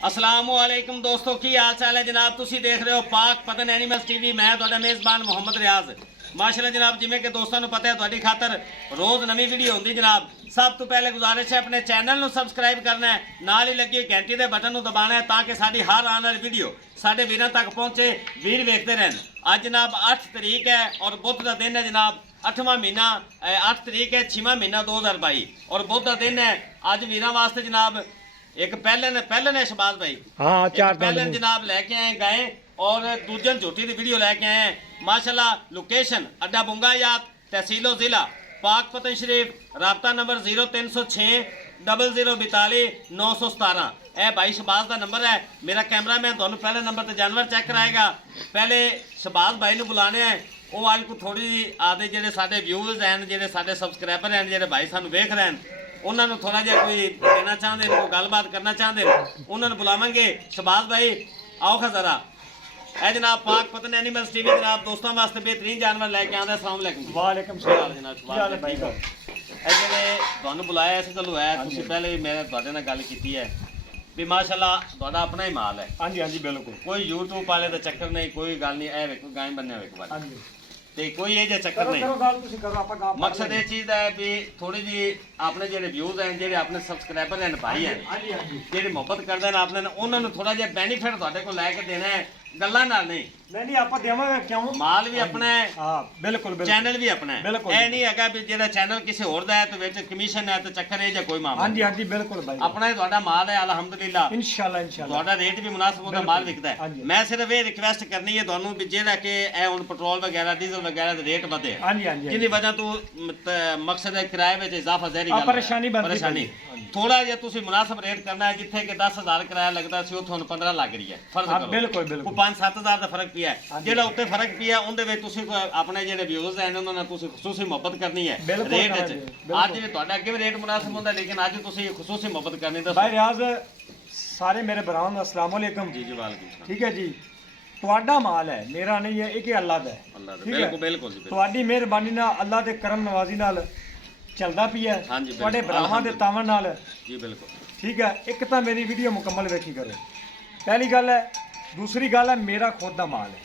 अस्सलामुअलैकुम दोस्तों, की हाल चाल है जनाब। तुसी देख रहे हो पाक पतन एनिमल्स टीवी। मैं तुहाडा मेज़बान मोहम्मद रियाज। माशाल्लाह जनाब, जिमें कि दोस्तों पता है तुहाडी खातर रोज़ नवी वीडियो होंदी जनाब। सब तो पहले गुजारिश है अपने चैनल को सबसक्राइब करना है, नाल ही लगी घंटी के बटन को दबाना है ताकि साडी हर आने वाली वीडियो साडे वीरां तक पहुँचे, वीर वेखते रहन। अज जनाब 8 तरीक है और बुध का दिन है जनाब। 8वां महीना 8 तरीक है 6वां महीना 2022 और बुध का दिन है। अज वीरां वास्ते जनाब एक पहले ने शबाज भाई हाँ चार पहले जनाब लेके आए गाय और दूजन झोटी की वीडियो लेके आए हैं। माशाल्लाह लोकेशन अड्डा बुंगायात तहसीलो जिला पाक पतन शरीफ। राबता नंबर 0306 0042 917। यह भाई शबाज का नंबर है। मेरा कैमरा मैन तुहानू पहले नंबर पर जानवर चेक कराएगा। पहले शबाज भाई ने बुलाने हैं। वो अज को थोड़ी जी आदे जेडे साडे व्यूअर्स हैं, जेडे साडे सबसक्राइबर हैं, जेडे भाई सानू वेख रहे हैं, उन्होंने थोड़ा जिहा कोई देना चाहते हैं, कोई गलबात करना चाहते हैं, उन्होंने बुलावेंगे। शबाज भाई आओ खा जरा। है जनाब पाक पतन एनिमल्स टीवी जनाब दोस्तों वास्ते बेहतरीन जानवर लेके आंदा। अस्सलाम वालेकुम। वालेकुम सलाम जनाब। शबाज भाई ठीक हो? ਇਹ ਜਿਹੜੇ ਤੁਹਾਨੂੰ ਬੁਲਾਇਆ ਇਸ ਗੱਲੋਂ ਹੈ, ਤੁਸੀਂ ਪਹਿਲੇ ਵੀ ਮੇਰੇ ਤੁਹਾਡੇ ਨਾਲ ਗੱਲ ਕੀਤੀ ਹੈ ਵੀ ਮਾਸ਼ਾਅੱਲਾ ਤੁਹਾਡਾ ਆਪਣਾ ਹੀ ਮਾਲ ਹੈ। ਹਾਂਜੀ ਹਾਂਜੀ ਬਿਲਕੁਲ। ਕੋਈ YouTube ਵਾਲੇ ਦਾ ਚੱਕਰ ਨਹੀਂ, ਕੋਈ ਗੱਲ ਨਹੀਂ। ਇਹ ਵੇਖੋ ਗਾਂ ਬੰਨਿਆ ਵੇਖੋ ਬਾਈ। ਹਾਂਜੀ ਤੇ ਕੋਈ ਇਹ ਜਿਹਾ ਚੱਕਰ ਨਹੀਂ। ਕਰੋ ਗੱਲ ਤੁਸੀਂ ਕਰੋ, ਆਪਾਂ ਗੱਲ ਮਕਸਦ ਇਹ ਚੀਜ਼ ਹੈ ਵੀ ਥੋੜੀ ਜੀ ਆਪਣੇ ਜਿਹੜੇ ਵਿਊਜ਼ ਹਨ, ਜਿਹੜੇ ਆਪਣੇ ਸਬਸਕ੍ਰਾਈਬਰ ਹਨ ਭਾਈ ਹਨ, ਹਾਂਜੀ ਹਾਂਜੀ ਜਿਹੜੇ ਮੁਹੱਬਤ ਕਰਦੇ ਨੇ ਆਪਣੇ ਨਾਲ, ਉਹਨਾਂ ਨੂੰ ਥੋੜਾ ਜਿਹਾ ਬੈਨੀਫਿਟ ਤੁਹਾਡੇ ਕੋਲ ਲੈ ਕੇ ਦੇਣਾ ਹੈ, ਗੱਲਾਂ ਨਾਲ ਨਹੀਂ। ਨਹੀਂ ਆਪਾਂ ਦੇਵਾਂਗੇ ਕਿਉਂ। ਮਾਲ ਵੀ ਆਪਣਾ ਹੈ, ਹਾਂ ਬਿਲकुल ਬਿਲकुल। ਚੈਨਲ ਵੀ ਆਪਣਾ ਹੈ। ਬਿਲਕੁਲ। ਇਹ ਨਹੀਂ ਹੈਗਾ ਵੀ ਜਿਹੜਾ ਚੈਨਲ ਕਿਸੇ ਹੋਰ ਦਾ ਹੈ ਤੇ ਵਿੱਚ ਕਮਿਸ਼ਨ ਹੈ ਤੇ ਚੱਕਰ ਹੈ ਜਾਂ ਕੋਈ ਮਾਮਲਾ। ਹਾਂਜੀ ਹਾਂਜੀ ਬਿਲकुल ਭਾਈ। ਆਪਣਾ ਹੀ ਤੁਹਾਡਾ ਮਾਲ ਹੈ ਅਲਹਮਦੁਲਿਲਾ। ਇਨਸ਼ਾਅੱਲਾ ਇਨਸ਼ਾਅੱਲਾ। ਤੁਹਾਡਾ ਰੇਟ ਵੀ ਮੁਨਾਸਬ ਉਹਦਾ ਮਾਲ ਵਿਕਦਾ ਹੈ। ਮੈਂ ਸਿਰਫ ਇਹ ਰਿਕਵੈਸਟ ਕਰਨੀ ਹੈ ਤੁਹਾਨੂੰ ਵੀ ਜਿਹੜਾ ਕਿ ਇਹ ਹੁਣ ਪੈਟਰੋਲ ਵਗੈਰਾ ਡੀਜ਼ਲ ਵਗੈਰਾ ਦੇ ਰੇਟ ਵਧੇ ਹਾਂਜੀ ਹਾਂਜੀ ਜਿਹਦੀ ਵਜ੍ਹਾ ਤੋਂ ਮਕਸਦ ਹੈ ਕਿਰਾਏ ਵਿੱਚ ਇਜ਼ਾਫਾ ਜ਼ਾਰੀ ਗੱਲ ਪਰੇਸ਼ਾਨੀ ਬਣਦੀ ਪਰੇਸ਼ਾਨੀ ਥੋੜਾ ਜਿਹਾ ਤੁਸੀਂ ਮੁਨਾਸਬ ਰੇਟ ਕਰਨਾ ਹੈ। ਜਿੱਥੇ ਕਿ 10,000 ਕਿਰਾਇਆ ਲੱਗਦਾ ਸੀ ਉਹ ਤੁਹਾਨੂੰ 15 ਲੱਗ ਰਹੀ ਹੈ। ਫਰਜ਼ ਕਰੋ ਬਿਲकुल ਉਹ ਬਿਲकुल। 5-7,000 ਦਾ ਫਰਕ ਪਿਆ ਹੈ। ਜਿਹੜਾ ਉੱਤੇ ਫਰਕ ਪਿਆ ਉਹਦੇ ਵਿੱਚ ਤੁਸੀਂ ਆਪਣੇ ਜਿਹੜੇ ਵਿਊਜ਼ ਹਨ ਉਹਨਾਂ ਨਾਲ ਤੁਸੀਂ ਖਸੂਸੀ ਮੁਹੱਬਤ ਕਰਨੀ ਹੈ ਰੇਟ ਵਿੱਚ। ਅੱਜ ਵੀ ਤੁਹਾਡਾ ਅੱਗੇ ਵੀ ਰੇਟ ਮੁਨਾਸਬ ਹੁੰਦਾ ਲੇਕਿਨ ਅੱਜ ਤੁਸੀਂ ਖਸੂਸੀ ਮੁਹੱਬਤ ਕਰਨੀ ਦੱਸੋ ਭਾਈ ਰਿਆਜ਼ ਸਾਰੇ ਮੇਰੇ ਭਰਾਵਾਂ ਨੂੰ अस्सलाम वालेकुम। ਜੀ ਜੀ ਵਾਲੇਕੁਮ। ਠੀਕ ਹੈ ਜੀ। ਤੁਹਾਡਾ ਮਾਲ ਹੈ, ਮੇਰਾ ਨਹੀਂ ਹੈ, ਇਹ ਕਿ ਅੱਲਾ ਦਾ ਹੈ। ਅੱਲਾਹ ਦਾ ਬਿਲਕੁਲ ਬਿਲਕੁਲ ਜੀ। ਤੁਹਾਡੀ ਮਿਹਰਬਾਨੀ ਨਾਲ ਅੱਲਾ ਦੇ ਕਰਮ ਨਵਾਜ਼ੀ ਨਾਲ ਚੱਲਦਾ ਪਿਆ ਹੈ। ਹਾਂਜੀ, ਤੁਹਾਡੇ ਭਰਾਵਾਂ ਦੇ ਤਾਵਨ ਨਾਲ। ਜੀ ਬਿਲकुल। ਠੀਕ ਹੈ। ਇੱਕ ਤਾਂ ਮੇਰੀ ਵੀਡੀਓ ਮੁਕੰਮਲ ਵੇਖੀ ਕਰੋ, ਪਹਿਲੀ ਗੱਲ ਹੈ। ਦੂਸਰੀ ਗੱਲ ਹੈ ਮੇਰਾ ਖੁਦ ਦਾ ਮਾਲ ਹੈ,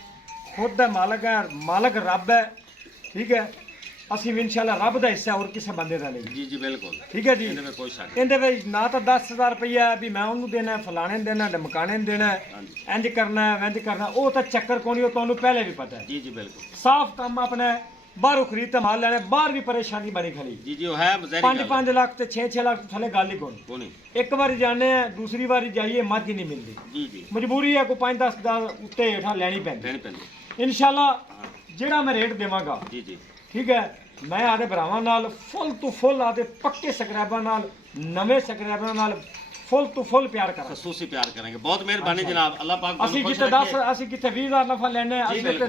ਖੁਦ ਦਾ ਮਾਲਕ ਹੈ, ਮਾਲਕ ਰੱਬ ਹੈ। ਠੀਕ ਹੈ। ਅਸੀਂ ਵੀ ਇੰਸ਼ਾਅੱਲਾ ਰੱਬ ਦਾ ਹਿੱਸਾ ਹੋਰ ਕਿਸੇ ਬੰਦੇ ਦਾ ਨਹੀਂ। ਜੀ ਜੀ ਬਿਲकुल। ਠੀਕ ਹੈ ਜੀ। ਇਹਦੇ ਵਿੱਚ ਕੋਈ ਸ਼ੱਕ ਇਹਦੇ ਵਿੱਚ ਨਾ ਤਾਂ 10,000 ਰੁਪਈਆ ਵੀ ਮੈਂ ਉਹਨੂੰ ਦੇਣਾ, ਫਲਾਣੇ ਨੂੰ ਦੇਣਾ, ਢਮਕਾਣੇ ਨੂੰ ਦੇਣਾ, ਇੰਜ ਕਰਨਾ ਹੈ ਇੰਜ ਕਰਨਾ, ਉਹ ਤਾਂ ਚੱਕਰ ਕੋਈ ਨਹੀਂ, ਉਹ ਤੁਹਾਨੂੰ ਪਹਿਲੇ ਵੀ ਪਤਾ ਹੈ। ਜੀ ਜੀ ਬਿਲकुल। ਸਾਫ਼ ਕੰਮ ਆਪਣਾ ਹੈ। ਬਾਹਰੋਂ ਖਰੀਦ ਤਾਂ ਮਾਲ ਲੈਣਾ, ਬਾਹਰ ਵੀ ਪਰੇਸ਼ਾਨੀ ਬਣੀ ਖੜੀ। ਜੀ ਜੀ ਉਹ ਹੈ ਮਜ਼ਰੀ 5-5 ਲੱਖ ਤੇ 6-6 ਲੱਖ ਥੱਲੇ ਗੱਲ ਹੀ ਕੋਈ। ਕੋਣੀ। ਇੱਕ ਵਾਰੀ ਜਾਣੇ ਆ, ਦੂਸਰੀ ਵਾਰੀ ਜਾਈਏ ਮੱਝ ਹੀ ਨਹੀਂ ਮਿਲਦੀ। ਜੀ ਜੀ ਮਜਬੂਰੀ ਹੈ, ਕੋਈ 5-10 ਦਾ ਉੱਤੇ ਹੇਠਾਂ ਲੈਣੀ ਪੈਂਦੀ। ਦੇਣ ਪੈਂਦੇ। ਇਨਸ਼ਾਅੱਲਾ ਜਿਹੜਾ ਮੈਂ ਰੇਟ ਦੇਵਾਂਗਾ, ਜੀ ਜੀ ਠੀਕ ਹੈ, ਮੈਂ ਆਦੇ ਭਰਾਵਾਂ ਨਾਲ ਫੁੱਲ ਤੋਂ ਫੁੱਲ ਆਦੇ ਪੱਕੇ ਸਬਸਕ੍ਰਾਈਬਰ ਨਾਲ, ਨਵੇਂ ਸਬਸਕ੍ਰਾਈਬਰ ਨਾਲ ਫੁੱਲ ਤੋਂ ਫੁੱਲ ਪਿਆਰ ਕਰਾਂ। ਖਸੂਸੀ ਪਿਆਰ ਕਰਾਂਗੇ। ਬਹੁਤ ਮਿਹਰਬਾਨੀ ਜਨਾਬ। ਅੱਲਾਹ ਪਾਕ ਤੁਹਾਨੂੰ ਅਸੀਂ ਖੁਸ਼ ਕਿਤੇ ਰੱਖੇ। 10 ਅਸੀਂ ਕਿਤੇ 20,000 ਨਫਾ ਲੈਣੇ ਆ, ਅਸੀਂ ਕਿਤੇ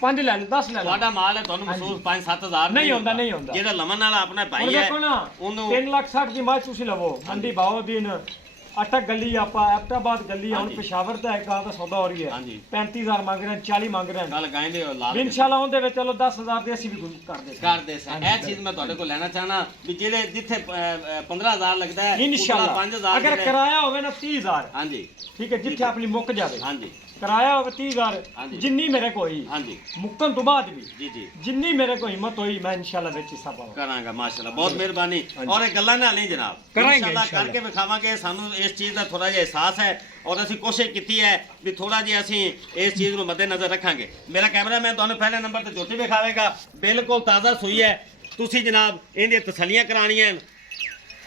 5 ਲੈ ਲਓ, 10 ਲੈ ਲਓ। ਤੁਹਾਡਾ ਮਾਲ ਹੈ, ਤੁਹਾਨੂੰ ਮਹਿਸੂਸ 5-7,000 ਨਹੀਂ ਹੁੰਦਾ, ਨਹੀਂ ਹੁੰਦਾ। ਜਿਹੜਾ ਲਮਨ ਵਾਲਾ ਆਪਣਾ ਹੁਣ ਭਾਈ ਹੈ ਦੇਖੋ ਨਾ, ਉਹਨੂੰ 3,60,000 ਦੀ ਮੱਝ ਤੁਸੀਂ ਲਵੋ, ਮੰਡੀ ਬਾਉਦੀਨ ਅਟਕ ਗੱਲੀ ਆਪਾਂ ਐਬਟਾਬਾਦ ਗੱਲੀ ਹੁਣ ਪਿਸ਼ਾਵਰ ਦਾ ਇੱਕ ਦਾ ਸੌਦਾ ਹੋ ਰਹੀ ਹੈ। 35,000 ਮੰਗ ਰਹੇ ਨੇ, 40 ਮੰਗ ਰਹੇ ਨੇ। ਗੱਲ ਗਾਇਂਦੇ ਲਾਲ ਇਨਸ਼ਾਅੱਲਾ ਉਹਦੇ ਵਿੱਚ ਚਲੋ 10,000 ਦੇ ਅਸੀਂ ਵੀ ਕਰਦੇ ਸਾਂ। ਇਹ ਚੀਜ਼ ਮੈਂ ਤੁਹਾਡੇ ਕੋਲ ਲੈਣਾ ਚਾਹਨਾ ਵੀ ਜਿਹੜੇ ਜਿੱਥੇ 15,000 ਲੱਗਦਾ ਹੈ ਇਨਸ਼ਾਅੱਲਾ 5,000 ਅਗਰ ਕਿਰਾਇਆ ਹੋਵੇ ਨਾ 30,000। ਹਾਂਜੀ ਠੀਕ ਹੈ। ਜਿੱਥੇ ਆਪਣੀ ਮੁੱਕ ਜਾਵੇ ਹਾਂਜੀ ਕਿਰਾਇਆ ਹੋਵੇ 30,000, ਜਿੰਨੀ ਮੇਰੇ ਕੋਲ ਹਾਂਜੀ ਮੁੱਕਣ ਤੋਂ ਬਾਅਦ ਵੀ ਜੀ ਜੀ ਜਿੰਨੀ ਮੇਰੇ ਕੋਲ ਹਿੰਮਤ ਹੋਈ ਮੈਂ ਇਨਸ਼ਾਅੱਲਾ ਵਿੱਚ ਹਿੱਸਾ ਪਾਵਾਂਗਾ। ਕਰਾਂਗਾ। ਮਾਸ਼ਾਅੱਲਾ ਬਹੁਤ ਮਿਹਰਬਾਨੀ। ਔਰ ਇਹ ਗੱਲਾਂ ਨਾਲ ਨਹੀਂ ਜਨਾਬ, ਕਰਾਂਗੇ ਇਨਸ਼ਾਅੱਲਾ ਕਰਕੇ ਵਿਖਾਵਾਂਗੇ। ਸਾਨੂੰ ਇਸ ਚੀਜ਼ ਦਾ ਥੋੜਾ ਜਿਹਾ ਅਹਿਸਾਸ ਹੈ ਔਰ ਅਸੀਂ ਕੋਸ਼ਿਸ਼ ਕੀਤੀ ਹੈ ਵੀ ਥੋੜਾ ਜਿਹਾ ਅਸੀਂ ਇਸ ਚੀਜ਼ ਨੂੰ ਮੱਦੇਨਜ਼ਰ ਰੱਖਾਂਗੇ। ਮੇਰਾ ਕੈਮਰਾਮੈਨ ਤੁਹਾਨੂੰ ਪਹਿਲੇ ਨੰਬਰ ਤੇ ਝੋਟੀ ਵਿਖਾਵੇਗਾ। ਬਿਲਕੁਲ ਤਾਜ਼ਾ ਸੂਈ ਹੈ। ਤੁਸੀਂ ਜਨਾਬ ਇਹਦੀਆਂ ਤਸੱਲੀਆਂ ਕਰਾਉਣੀਆਂ।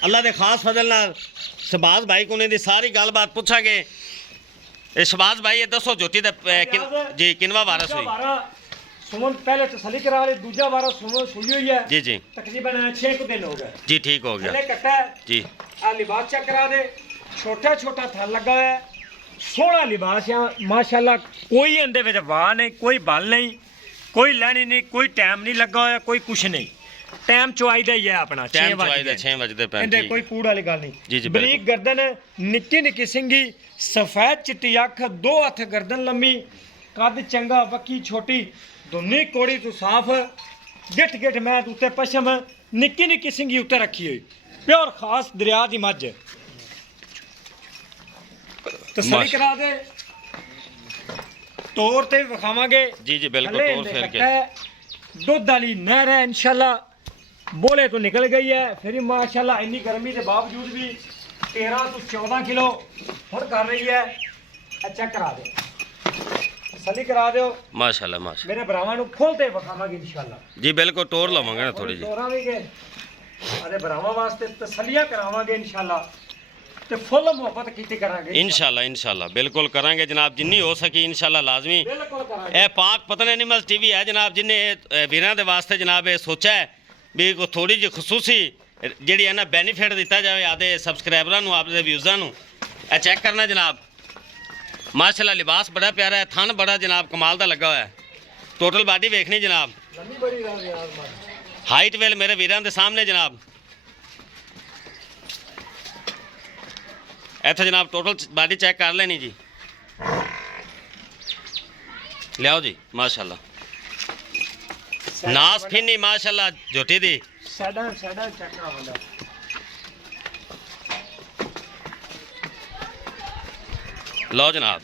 ਅੱਲਾ ਦੇ ਖਾਸ ਫਜ਼ਲ ਨਾਲ ਸ਼ਬਾਜ਼ ਭਾਈ ਕੋਲ ਇਹਦੀ ਸਾਰੀ ਗੱਲਬਾਤ ਪੁੱਛਾਂਗੇ। ਇਹ ਸ਼ਬਾਜ਼ ਭਾਈ ਇਹ ਦੱਸੋ ਝੋਟੀ ਦਾ ਜੀ ਕਿੰਨਵਾ ਵਾਰਸ ਹੋਈ? ਸੁਮਨ ਪਹਿਲੇ ਤਸੱਲੀ ਕਰਾ ਲਈ, ਦੂਜਾ ਵਾਰ ਸੁਮਨ ਸੂਈ ਹੋਈ ਹੈ। ਜੀ ਜੀ ਤਕਰੀਬਨ 6 ਕੁ ਦਿਨ ਹੋ ਗਏ ਜੀ। ਠੀਕ ਹੋ ਗਿਆ ਥੱਲੇ ਕੱਟਾ ਜੀ। ਆ ਲਿਬਾਸ ਚੈੱਕ ਕਰਾ ਦੇ, ਛੋਟਾ ਛੋਟਾ ਥਣ ਲੱਗਾ ਹੋਇਆ ਹੈ, ਸੋਹਣਾ ਲਿਬਾਸ ਆ ਮਾਸ਼ਾਅੱਲਾ। ਕੋਈ ਇਹਦੇ ਵਿੱਚ ਵਾਹ ਨਹੀਂ, ਕੋਈ ਬਲ ਨਹੀਂ, ਕੋਈ ਲੈਣੀ ਨਹੀਂ, ਕੋਈ ਟਾਈਮ ਨਹੀਂ ਲੱਗਾ ਹੋਇਆ, ਕੋਈ ਕੁਛ ਨਹੀਂ। ਟਾਈਮ ਚੁਆਈ ਦਾ ਹੀ ਹੈ ਆਪਣਾ। 6 ਵਜੇ ਪੈ ਇਹਦੇ ਕੋਈ ਕੂੜ ਵਾਲੀ ਗੱਲ ਨਹੀਂ। ਬਰੀਕ ਗਰਦਨ, ਨਿੱਕੀ ਨਿੱਕੀ ਸਿੰਗੀ, ਸਫੈਦ ਚਿੱਟੀ ਅੱਖ, 2 ਹੱਥ ਗਰਦਨ ਲੰਮੀ, ਕੱਦ ਚੰਗਾ, ਬੱਕੀ ਛੋਟੀ, ਦੁੰਨੀ ਕੋੜੀ ਤੋਂ ਸਾਫ, ਗਿੱਠ ਗਿੱਠ ਮੈਂ ਉੱਤੇ ਪਸ਼ਮ, ਨਿੱਕੀ ਨਿੱਕੀ ਸਿੰਗੀ ਉੱਤੇ ਰੱਖੀ ਹੋਈ, ਪਿਓਰ ਖਾਸ ਦਰਿਆ ਦੀ ਮੱਝ। ਤਸੱਲੀ ਮਾਸ਼ਾ- ਕਰਾ ਦੇ ਤੌਰ ਤੇ ਵਿਖਾਵਾਂਗੇ ਜੀ ਜੀ ਬਿਲकुल ਥੱਲੇ ਤੋੜ ਫੇਰ ਕੇ ਕੱਟਾ, ਦੁੱਧ ਵਾਲੀ ਨਹਿਰ ਹੈ ਇਨਸ਼ਾਅੱਲਾ ਬੋਲੇ ਤੋਂ ਨਿਕਲ ਗਈ ਹੈ ਫਿਰ ਵੀ ਮਾਸ਼ਾਅੱਲਾ ਇੰਨੀ ਗਰਮੀ ਦੇ ਬਾਵਜੂਦ ਵੀ 13 ਤੋਂ 14 ਕਿਲੋ ਹੁਣ ਕਰ ਰਹੀ ਹੈ। ਚੈੱਕ ਕਰਾ ਦਿਓ ਤਸੱਲੀ ਕਰਾ ਦਿਓ ਮਾਸ਼ਾਅੱਲਾ ਮਾਸ਼ਾ ਮੇਰੇ ਭਰਾਵਾਂ ਨੂੰ ਖੋਲ ਤੇ ਵਿਖਾਵਾਂਗੇ ਇਨਸ਼ਾਅੱਲਾ ਜੀ ਬਿਲकुल ਤੋੜ ਲਵਾਂਗੇ ਨਾ ਥੋੜੀ ਜੀ ਤੋਰਾਂ ਵੀ ਗਏ ਅਰੇ ਭਰਾਵਾਂ ਵਾਸਤੇ ਤਸੱਲੀਆਂ ਕਰਾਵਾਂਗੇ ਇਨਸ਼ਾਅੱਲਾ ਤੇ ਫੁੱਲ ਮੁਹੱਬਤ ਕੀਤੀ ਕਰਾਂਗੇ ਇਨਸ਼ਾਅੱਲਾ ਬਿਲकुल ਕਰਾਂਗੇ ਜਨਾਬ ਜਿੰਨੀ ਹੋ ਸਕੀ ਇਨਸ਼ਾਅੱਲਾ ਲਾਜ਼ਮੀ। ਬਿਲਕੁਲ ਕਰਾਂਗੇ। ਇਹ ਪਾਕ ਪਤਨ ਐਨੀਮਲਸ ਟੀਵੀ ਹੈ ਜਨਾਬ ਜਿਨੇ ਵੀਰਾਂ ਦੇ ਵਾਸਤੇ ਜਨਾਬ ਇਹ ਸੋਚਿਆ ਹੈ ਵੀ ਕੋਈ ਥੋੜੀ ਜਿਹੀ ਖਸੂਸੀ ਜਿਹੜੀ ਹੈ ਨਾ ਬੈਨੀਫਿਟ ਦਿੱਤਾ ਜਾਵੇ ਆਦੇ ਸਬਸਕ੍ਰਾਈਬਰਾਂ ਨੂੰ ਆਪਦੇ ਵਿਊਜ਼ਰਾਂ ਨੂੰ। ਇਹ ਚੈੱਕ ਕਰਨਾ ਜਨਾਬ ਮਾਸ਼ਾਅੱਲਾ ਲਿਬਾਸ ਬੜਾ ਪਿਆਰਾ ਹੈ ਥਣ ਬੜਾ ਜਨਾਬ ਕਮਾਲ ਦਾ ਲੱਗਾ ਹੋਇਆ ਹੈ ਟੋਟਲ ਬਾਡੀ ਵੇਖਣੀ ਜਨਾਬ ਲੰਮੀ ਬੜੀ ਰਾਜ ਯਾਰ ਮਾਰ ਹਾਈਟ ਵੇਲ ਮੇਰੇ ਵੀਰਾਂ ਦੇ ਸਾਹਮਣੇ ਜਨਾਬ ਇੱਥੇ ਜਨਾਬ ਟੋਟਲ ਬਾਡੀ ਚੈੱਕ ਕਰ ਲੈਣੀ ਜੀ ਲਿਆਓ ਜੀ ਮਾਸ਼ਾਅੱਲਾ ਨਾਸ ਫਿੰਨੀ ਮਾਸ਼ਾਅੱਲਾ ਝੋਟੀ ਦੀ ਸਾਡਾ ਚੈੱਕ ਕਰਾਵਾਂਗਾ ਲਓ ਜਨਾਬ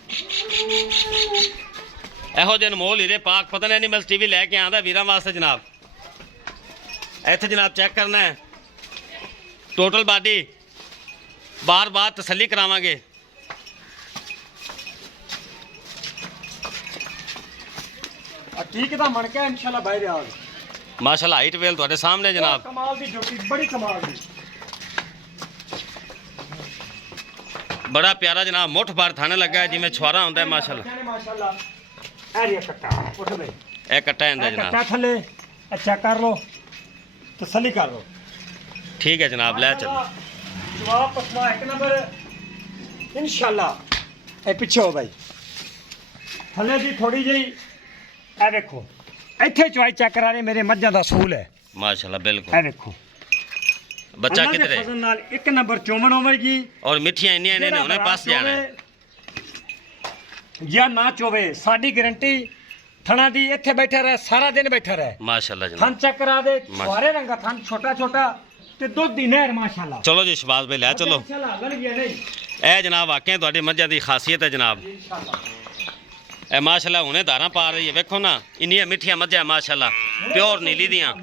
ਇਹੋ ਜਿਹੇ ਅਨਮੋਲ ਹੀਰੇ ਪਾਕ ਪਤਨ ਐਨੀਮਲਸ ਟੀਵੀ ਲੈ ਕੇ ਆਂਦਾ ਵੀਰਾਂ ਵਾਸਤੇ ਜਨਾਬ। ਇੱਥੇ ਜਨਾਬ ਚੈੱਕ ਕਰਨਾ ਹੈ ਟੋਟਲ ਬਾਡੀ ਬਾਰ-ਬਾਰ ਤਸੱਲੀ ਕਰਾਵਾਂਗੇ। ਠੀਕ ਦਾ ਮਣ ਕੇ ਇਨਸ਼ਾਅੱਲਾ ਬਾਹਰ ਆ ਮਾਸ਼ਾਅੱਲਾ ਹਾਈਟ ਵੇਲ ਤੁਹਾਡੇ ਸਾਹਮਣੇ ਜਨਾਬ ਕਮਾਲ ਦੀ ਜੋਟੀ ਬੜੀ ਕਮਾਲ ਦੀ ਬੜਾ ਪਿਆਰਾ ਜਨਾਬ ਮੁੱਠ ਭਰ ਥਾਣੇ ਲੱਗਾ ਹੈ ਜਿਵੇਂ ਛੁਆਰਾ ਹੁੰਦਾ ਹੈ ਮਾਸ਼ਾਅੱਲਾ। ਮਾਸ਼ਾਅੱਲਾ ਇਹ ਰਿਆ ਕੱਟਾ ਉੱਠ ਬਈ ਇਹ ਕੱਟਾ ਜਾਂਦਾ ਕੱਟਾ ਜਨਾਬ ਥੱਲੇ ਅੱਛਾ ਕਰ ਲੋ ਤਸੱਲੀ ਕਰ ਲੋ ਠੀਕ ਹੈ ਜਨਾਬ ਲੈ ਚੱਲੋ ਜਵਾਬ ਪਸਮਾ ਇੱਕ ਨੰਬਰ ਇਨਸ਼ਾਅੱਲਾ। ਇਹ ਪਿੱਛੇ ਹੋ ਬਾਈ ਥੱਲੇ ਦੀ ਥੋੜੀ ਜਿਹੀ ਇਹ ਵੇਖੋ ਇੱਥੇ ਚਵਾਈ ਚੈੱਕ ਕਰਾ ਰਹੇ ਮੇਰੇ ਮੱਝਾਂ ਦਾ ਸੂਲ ਹੈ ਮਾਸ਼ਾਅੱਲਾ ਇਹ ਬਿਲकुल ਵੇਖੋ ਬੱਚਾ ਅੱਲਾ ਦੇ ਕਿਧਰੇ ਫਜ਼ਲ ਨਾਲ ਇੱਕ ਨੰਬਰ ਚੋਮਣ ਹੋਵੇਗੀ ਔਰ ਮਿੱਠੀਆਂ ਇੰਨੀਆਂ ਨੇ ਉਹਨੇ ਪਾਸ ਜਾਣਾ ਹੈ। ਜਾਂ ਨਾ ਚੋਵੇ ਸਾਡੀ ਗਾਰੰਟੀ ਥਣਾ ਦੀ ਇੱਥੇ ਬੈਠਾ ਰਹੇ ਸਾਰਾ ਦਿਨ ਬੈਠਾ ਰਹੇ ਮਾਸ਼ਾਅੱਲਾ ਥਣ ਜਨਾਬ ਚੈੱਕ ਕਰਾ ਦੇ ਸਾਰੇ ਰੰਗਾ ਥਣ ਛੋਟਾ ਛੋਟਾ ਤੇ ਦੁੱਧ ਦੀ ਨਹਿਰ ਮਾਸ਼ਾਅੱਲਾ ਚਲੋ ਜੀ ਸ਼ਬਾਜ਼ ਭਾਈ ਲੈ ਚਲੋ ਇਨਸ਼ਾਅੱਲਾ ਲੜ ਗਿਆ ਨਹੀਂ ਇਹ ਜਨਾਬ ਵਾਕਿਆ ਤੁਹਾਡੀ ਮੱਝਾਂ ਦੀ ਖਾਸੀਅਤ ਹੈ ਜਨਾਬ ਇਨਸ਼ਾਅੱਲਾ ਇਹ ਮਾਸ਼ਾਅੱਲਾ ਹੁਣੇ ਧਾਰਾਂ ਪਾ ਰਹੀ ਹੈ ਵੇਖੋ ਨਾ ਇੰਨੀਆਂ ਮਿੱਠੀਆਂ ਮੱਝਾਂ ਮਾਸ਼ਾਅੱਲਾ ਪਿਓਰ ਨੀਲੀ ਦੀਆਂ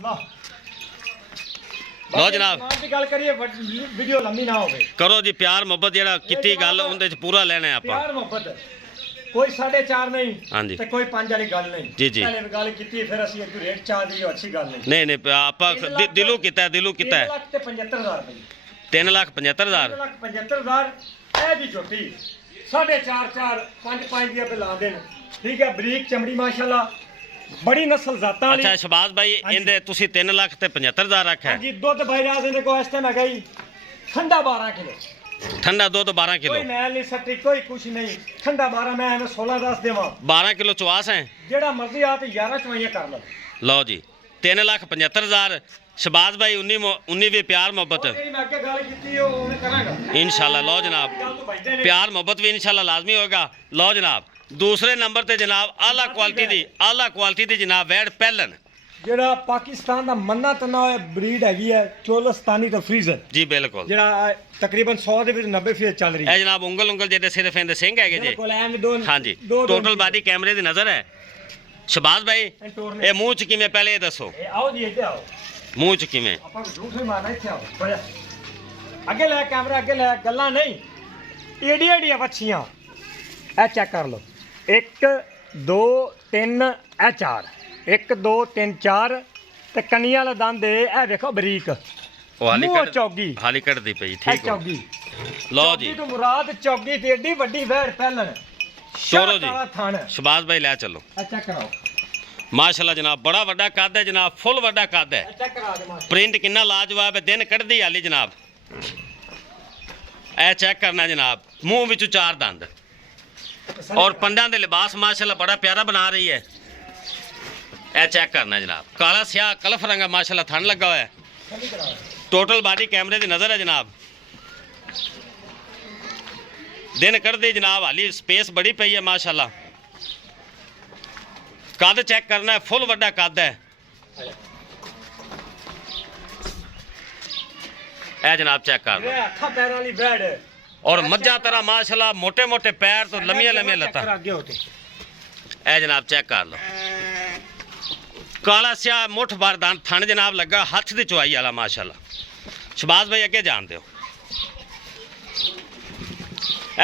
ਲਓ ਜਨਾਬ ਮਾਂ ਦੀ ਗੱਲ ਕਰੀਏ ਵੀਡੀਓ ਲੰਮੀ ਨਾ ਹੋਵੇ ਕਰੋ ਜੀ ਪਿਆਰ ਮੁਹੱਬਤ ਜਿਹੜਾ ਕੀਤੀ ਗੱਲ ਉਹਦੇ ਚ ਪੂਰਾ ਲੈਣਾ ਹੈ ਆਪਾਂ ਪਿਆਰ ਮੁਹੱਬਤ ਕੋਈ 4.5 ਨਹੀਂ ਹਾਂਜੀ ਤੇ ਕੋਈ 5 ਵਾਲੀ ਗੱਲ ਨਹੀਂ ਜੀ, ਜੀ। ਪਹਿਲੇ ਵੀ ਗੱਲ ਕੀਤੀ ਫਿਰ ਅਸੀਂ ਇੱਕ ਰੇਟ ਚਾਹ ਦੀ ਅੱਛੀ ਗੱਲ ਨਹੀਂ ਨਹੀਂ ਨਹੀਂ ਆਪਾਂ ਦਿਲੋਂ ਕੀਤਾ ਦਿਲੋਂ ਕੀਤਾ 3 ਲੱਖ ਤੇ 75000 ਰੁਪਏ 3,75,000 3,75,000 ਇਹ ਵੀ ਝੋਟੀ 4.5 5 ਦੀਆਂ ਲਾ ਦੇਣ ਠੀਕ ਹੈ ਬਰੀਕ ਚਮੜੀ ਮਾਸ਼ਾਅੱਲਾ ਬੜੀ ਨਸਲ ਜ਼ਾਤਾਂ ਵਾਲੀ ਅੱਛਾ ਸ਼ਬਾਜ਼ ਭਾਈ ਇਹਦੇ ਤੁਸੀਂ 3,75,000 ਰੱਖਿਆ ਹੈ। ਹਾਂਜੀ ਦੁੱਧ ਬਾਈ ਰਾਜ ਦੇ ਕੋ ਇਸ ਟਾਈਮ ਹੈਗਾ ਜੀ ਠੰਡਾ 12 ਕਿਲੋ ਠੰਡਾ ਦੁੱਧ 12 ਕਿਲੋ ਕੋਈ ਮੈਲ ਨਹੀਂ ਸੱਟੀ ਕੋਈ ਕੁਛ ਨਹੀਂ ਠੰਡਾ 12 ਮੈਂ ਐਵੇਂ 16 ਦੱਸ ਦੇਵਾਂ 12 ਕਿਲੋ ਚਵਾਸ ਹੈ ਜਿਹੜਾ ਮਰਜ਼ੀ ਆ ਤੇ 11 ਚਵਾਈਆਂ ਕਰ ਲਓ ਲਓ ਜੀ 3,75,000 ਸ਼ਬਾਜ਼ ਭਾਈ 19 ਵੀ ਪਿਆਰ ਮੁਹੱਬਤ ਜਿਹੜੀ ਮੈਂ ਅੱਗੇ ਗੱਲ ਕੀਤੀ ਉਹ ਉਵੇਂ ਕਰਾਂਗਾ ਇਨਸ਼ਾਅੱਲਾ ਲਓ ਜਨਾਬ ਗੱਲ ਤੋਂ ਬਚਦੇ ਨੇ ਪਿਆਰ ਮੁਹੱਬਤ ਵੀ ਇਨਸ਼ਾਅੱਲਾ ਲਾਜ਼ਮੀ ਹੋਏਗਾ। ਲਓ ਜਨਾਬ ਦੂਸਰੇ ਨੰਬਰ ਤੇ ਜਨਾਬ ਆਲਾ ਕੁਆਲਿਟੀ ਦੀ ਜਨਾਬ ਵੈੜ ਪਹਿਲਨ ਜਿਹੜਾ ਪਾਕਿਸਤਾਨ ਦਾ ਮੰਨਾ ਤਨਾ ਹੋਇਆ ਬਰੀਡ ਹੈਗੀ ਹੈ ਚੋਲਸਤਾਨੀ ਤੇ ਫਰੀਜ਼ਨ ਜੀ ਬਿਲਕੁਲ ਜਿਹੜਾ ਤਕਰੀਬਨ 100 ਦੇ ਵਿੱਚ 90% ਚੱਲ ਰਹੀ ਹੈ ਇਹ ਜਨਾਬ ਉਂਗਲ ਜਿਹੜੇ ਸਿਰਫ ਇਹਦੇ ਸਿੰਘ ਹੈਗੇ ਜੀ ਬਿਲਕੁਲ ਐਵੇਂ ਦੋ ਹਾਂਜੀ ਦੋ ਟੋਟਲ ਬਾਡੀ ਕੈਮਰੇ ਦੀ ਨਜ਼ਰ ਹੈ। ਸ਼ਬਾਜ਼ ਭਾਈ ਇਹ ਮੂੰਹ ਚ ਕਿਵੇਂ ਪਹਿਲੇ ਇਹ ਦੱਸੋ ਇਹ ਆਓ ਜੀ ਇੱਥੇ ਆਓ ਮੂੰਹ ਚ ਕਿਵੇਂ ਆਪਾਂ ਨੂੰ ਝੂਠ ਨਹੀਂ ਮਾਰਨਾ ਇੱਥੇ ਆਓ ਬੜਾ ਅੱਗੇ ਲੈ ਕੈਮਰਾ ਅੱਗੇ ਲੈ ਗੱਲਾਂ ਨਹੀਂ ਏਡੀਆਂ ਏਡੀਆਂ ਵੱਛੀਆਂ ਇਹ ਚੈੱਕ ਕਰ ਲਓ 1 2 3 ਇਹ 4 1 2 3 4 ਤੇ ਕੰਨੀਆਂ ਵਾਲਾ ਦੰਦ ਇਹ ਵੇਖੋ ਬਰੀਕ ਉਹ ਹਾਲੀ ਮੂੰਹ ਚੌਗੀ ਹਾਲੀ ਕੱਢਦੀ ਪਈ ਇਹ ਠੀਕ ਹੋ ਚੌਗੀ ਲਓ ਜੀ ਚੌਗੀ ਤੋਂ ਮੁਰਾਦ ਚੌਗੀ ਤੇ ਏਡੀ ਵੱਡੀ ਵੈੜ ਪਹਿਲਣ ਚੋਰੋ ਜੀ ਥਣ ਸ਼ਬਾਜ਼ ਭਾਈ ਲੈ ਚੱਲੋ ਇਹ ਚੈੱਕ ਕਰਾਓ ਮਾਸ਼ਾਅੱਲਾ ਜਨਾਬ ਬੜਾ ਵੱਡਾ ਕੱਦ ਹੈ ਜਨਾਬ ਫੁੱਲ ਵੱਡਾ ਕੱਦ ਹੈ ਇਹ ਚੈੱਕ ਕਰਾ ਦੇ ਮਾਸਟਰ ਪ੍ਰਿੰਟ ਕਿੰਨਾ ਲਾਜਵਾਬ ਹੈ ਦਿਨ ਕੱਢਦੀ ਹਾਲੀ ਜਨਾਬ ਇਹ ਚੈੱਕ ਕਰਨਾ ਜਨਾਬ ਮੂੰਹ ਵਿੱਚੋਂ 4 ਦੰਦ ਔਰ ਪੰਡਾਂ ਦੇ ਲਿਬਾਸ ਮਾਸ਼ਾਅੱਲਾ ਬੜਾ ਪਿਆਰਾ ਬਣਾ ਰਹੀ ਹੈ। ਇਹ ਚੈੱਕ ਕਰਨਾ ਜਨਾਬ ਕਾਲਾ ਸਿਆਹ ਕਲਫ ਰੰਗਾ ਮਾਸ਼ਾਅੱਲਾ ਥਣ ਲੱਗਾ ਹੋਇਆ ਹੈ ਟੋਟਲ ਬਾਡੀ ਕੈਮਰੇ ਦੀ ਨਜ਼ਰ ਹੈ ਜਨਾਬ ਦਿਨ ਕੱਢਦੇ ਜਨਾਬ ਹਾਲੀ ਸਪੇਸ ਬੜੀ ਪਈ ਹੈ ਮਾਸ਼ਾਅੱਲਾ ਕੱਦ ਚੈੱਕ ਕਰਨਾ ਹੈ ਫੁੱਲ ਵੱਡਾ ਕੱਦ ਹੈ ਇਹ ਜਨਾਬ ਚੈੱਕ ਕਰ ਲਓ ਇਹ ਅੱਖਾਂ ਪੈਰਾਂ ਵਾਲੀ ਵੈੜ और मज्जा तरह माशाल्लाह मोटे मोटे पैर तो लम्बिया लम्बिया लत्ता आगे होते ए जनाब चेक कर लो काला स्या मुठ बार थन जनाब लगा हथ की चुआई वाला माशाल्लाह शबाज भाई अगे जान दो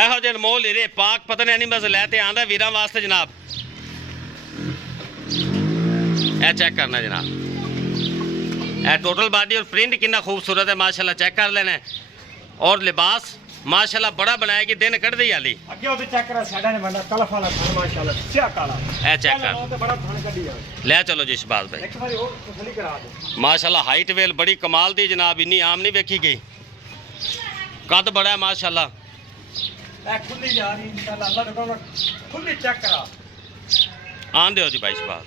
ਇਹੋ ਜਿਹੇ ਅਨਮੋਲ ਹੀਰੇ ਪਾਕ ਪਤਾ ਨਹੀਂ ਬਸ ਲੈ ਤੇ ਆਂਦਾ ਵੀਰਾਂ ਵਾਸਤੇ ਜਨਾਬ ਇਹ ਚੈੱਕ ਕਰਨਾ ਜਨਾਬ ਇਹ ਟੋਟਲ ਬਾਡੀ और प्रिंट कितना खूबसूरत है माशाल्लाह चेक कर लेना और लिबास माशाल्लाह बड़ा बनाया कि दिन कट दी आली ਅੱਗੇ ਉਹਦੇ ਚੈੱਕ ਕਰਾ ਸਾਡਾ ਨੇ ਬੰਦਾ ਤਲਫ ਵਾਲਾ ਥਣ ਮਾਸ਼ਾਅੱਲਾ ਸਿਆ ਕਾਲਾ ਇਹ ਚੈੱਕ ਕਰ ਤੇ ਬੜਾ ਥਣ ਕੱਢੀ ਜਾਵੇ ਲੈ ਚਲੋ ਜੀ ਸ਼ਬਾਜ਼ ਭਾਈ ਇੱਕ ਵਾਰੀ ਹੋਰ ਤਸੱਲੀ ਕਰਾ ਦੇ माशाल्लाह हाइट वेल बड़ी कमाल दी जनाब इन्नी आम नहीं वेखी गई कद बड़ा है माशाल्लाह ਇਹ ਖੁੱਲੀ ਜਾ ਰਹੀ ਇਨਸ਼ਾਅੱਲਾ ਅੱਲਾਹ ਦੇ ਕੋਲ ਖੁੱਲੀ ਚੈੱਕ ਕਰਾ आंदे हो जी भाई शबाज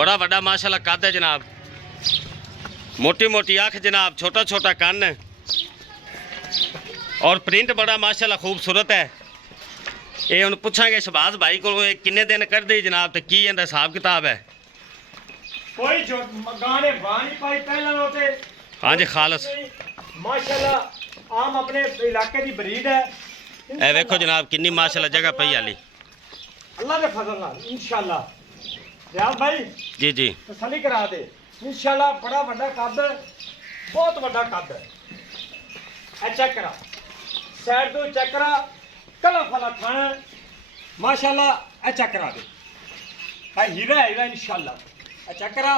बड़ा वड्डा माशाल्लाह कद है जनाब मोटी मोटी अख जनाब छोटा छोटा कान है और प्रिंट बड़ा माशाल्लाह खूबसूरत है ये हम पूछांगे शबाज भाई को किन्ने दिन कर दी जनाब तो की इहदा हिसाब किताब है कोई जो गाने बानी पाई पहला होते हाँ जी खालस माशाल्लाह आम अपने इलाके की ब्रीड है ए वेखो जनाब किन्नी माशाल्लाह जगह पई आली अल्लाह के फजल नाल इंशाल्लाह रियाज भाई जी जी तसल्ली करा दे इंशाल्लाह बड़ा बड़ा कद बहुत बड़ा कद है चेक करा साइड तो चेक करा कलफ वाला थाना माशाल्लाह चेक करा दे भाई हीरा है हीरा इंशाल्लाह चेक करा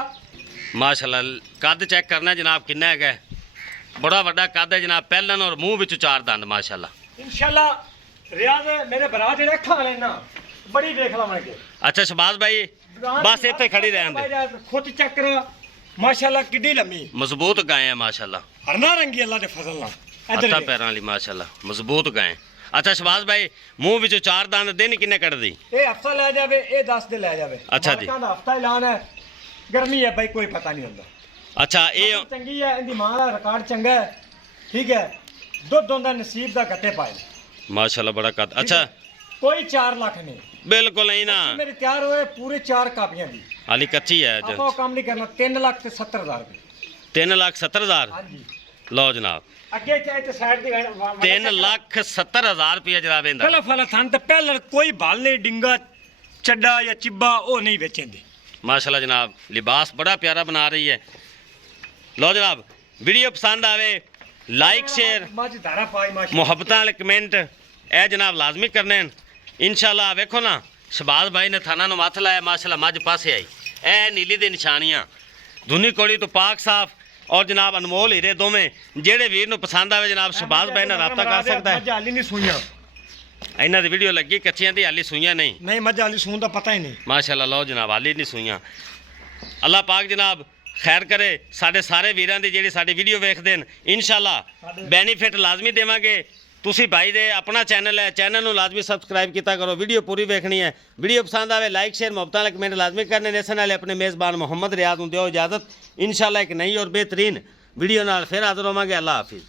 माशाल्लाह कद चेक करना जनाब किन्ना है बड़ा वड्डा कद है जनाब पहलन और मुंह विच चार दंद माशाल्लाह इंशाल्लाह रियाज मेरे भरा जेड़े खा लेना बड़ी देख लवांगे अच्छा शबाज भाई बस इतने खड़ी रहन दे खुद चेक करा माशाल्लाह किड्डी लम्मी मजबूत गाय है माशाल्लाह हरना रंगी अल्लाह दे फजल नाल इधर हत्था पैरां वाली माशाल्लाह मजबूत गाय अच्छा शबाज भाई मुंह विच चार दंद दिन किन्ने कट दी ए हफ्ता ले जावे ए 10 दिन ले जावे अच्छा जी। मालकां दा हफ्ता ऐलान है गर्मी है भाई कोई पता नहीं होंदा अच्छा ये चंगी है इंदी मां दा रिकॉर्ड चंगा है ठीक है दुध होंदा नसीब दा कट्टे पाए माशाल्लाह बड़ा कद अच्छा कोई 4 लाख नहीं बिल्कुल नहीं ना मेरे तैयार हुए पूरे 4 कापियां दी हाली कच्ची है आपको काम नहीं करना 3 लाख ते 70,000 रुपए 3,70,000 हां जी लो जनाब ਅੱਗੇ ਚਾਹੇ ਤੇ ਸਾਈਡ ਦੀ 3,70,000 रुपया जनाब इंदा ਕਲਾ ਫਲਾ ਥਾਂ ਤੇ ਪਹਿਲਾਂ ਕੋਈ ਭਾਲ ਨਹੀਂ ਡਿੰਗਾ ਚੱਡਾ ਜਾਂ ਚਿੱਬਾ ਉਹ ਨਹੀਂ ਵੇਚੇਂਦੇ माशाल्लाह जनाब लिबास बड़ा प्यारा बना रही है लो जनाब वीडियो पसंद आवे लाइक शेयर ਮੱਝ ਧਾਰਾ ਪਾਈ ਮਾਸ਼ਾ ਮੁਹੱਬਤਾਂ ਵਾਲੇ ਕਮੈਂਟ ਇਹ ਜਨਾਬ ਲਾਜ਼ਮੀ ਕਰਨੇ ਹਨ ਇਨਸ਼ਾਅੱਲਾ ਵੇਖੋ ਨਾ ਸ਼ਬਾਜ਼ ਭਾਈ ਨੇ ਥਾਣਾ ਨੂੰ ਹੱਥ ਲਾਇਆ ਮਾਸ਼ਾਅੱਲਾ ਮੱਝ ਪਾਸੇ ਆਈ ਇਹ ਨੀਲੀ ਦੀ ਨਿਸ਼ਾਨੀਆਂ ਧੁਨੀ ਕੋਲੀ ਤੋਂ ਪਾਕ ਸਾਫ और जनाब अनमोल हीरे दोवें जेड़े वीर नूं पसंद आवे जनाब शबाज भाई नाल राबता कर सकता है ਮੱਝ ਹਾਲੀ ਨਹੀਂ ਸੂਈਆਂ इन्हां दी वीडियो लगी कच्चियां दी हाली सूइयां नहीं ਨਹੀਂ ਮੱਝ ਹਾਲੀ ਸੂਣ ਦਾ ਪਤਾ ਹੀ ਨਹੀਂ माशाअल्लाह लो जनाब हाली नहीं सूइयां अल्लाह पाक जनाब खैर करे साडे सारे वीरां दी जेड़ी साडी वीडियो वेखदे न इंशाअल्लाह बेनीफिट लाजमी देवांगे तुसी भाई दे अपना चैनल है चैनल नूं लाजमी सबसक्राइब कीता करो वीडियो पूरी वेखनी है वीडियो पसंद आवे लाइक शेयर मुहब्बतां वाले कमेंट लाजमी करने ने इस नाल अपने मेज़बान मोहम्मद रियाज नूं दिओ इजाजत इंशाअल्लाह एक नई और बेहतरीन वीडियो नाल फिर हाज़र होवांगे अल्लाह हाफिज़।